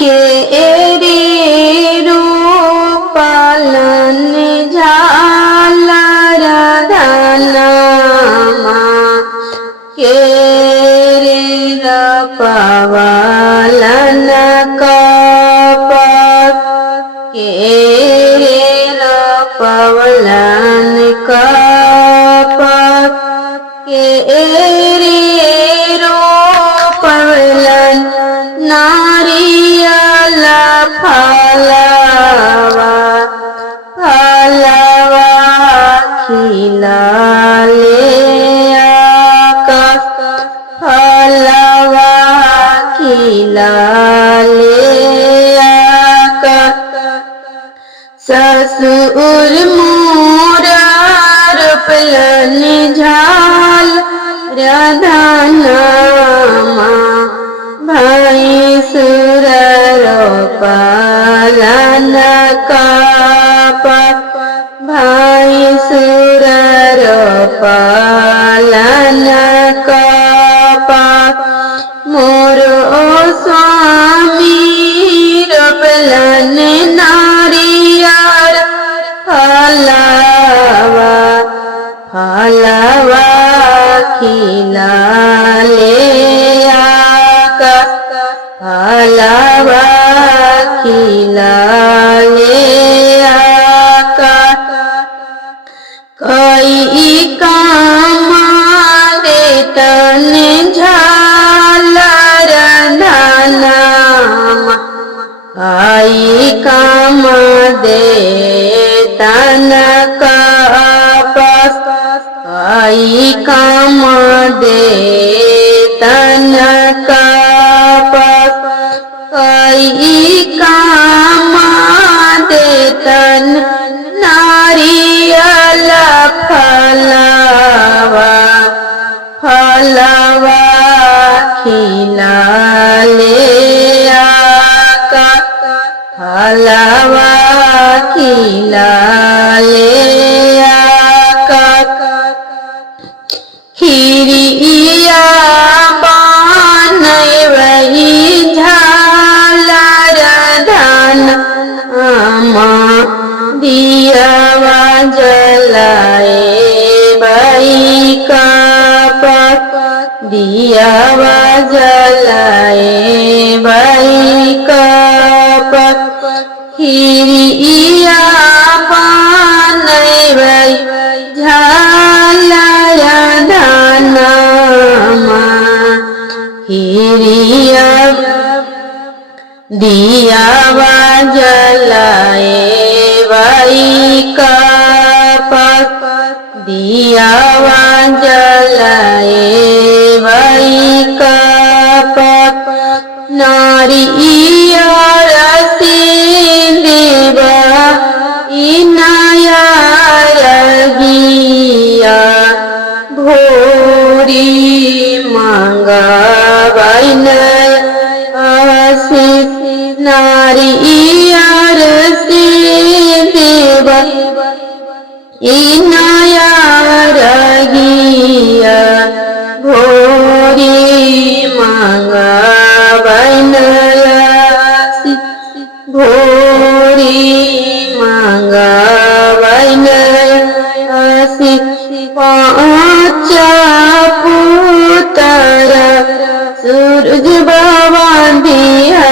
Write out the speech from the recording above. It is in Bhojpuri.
केरे रूपालन झालर धनमा केरे रपवालन कपक केरे रपवलन कपक केरे रूपवलन नारियल फलवा फलवा खिलाले आकाश फलवा खिलाले आकाश ससुर मोरा रोपलन झाल राधानामा भाई सुर रोपलन कपक भाई सुर रोपलन कपक मोरो स्वामी रोपलन नारियर फलवा फलवा खिलाले आकाश फलवा खिलाले आकाश कई काम देतन झालर धनमा कई काम देतन कपक कई काम देतन कपक कई काम देतन नारियल फलवा फलवा खिलाले आकाश फलवा खिलाले आकाश खीरिया बनवही झालर धनमा दियावा जलाए बई कपक दियावा जलाए बई कपक खीरिया बनवही झालर धनमा खीरिया दियावा जलाए बई कपक दियावा जलाए बई कपक नारियर सिंदूर इनायर गिया भोरी मंगवाइन आशीष नारियर सिंदूर इनायर गिया भोरी मंगवाइन आशीष भोरी मंगवाइन आशीष पाँच पुत्र सूरज बाबा दिया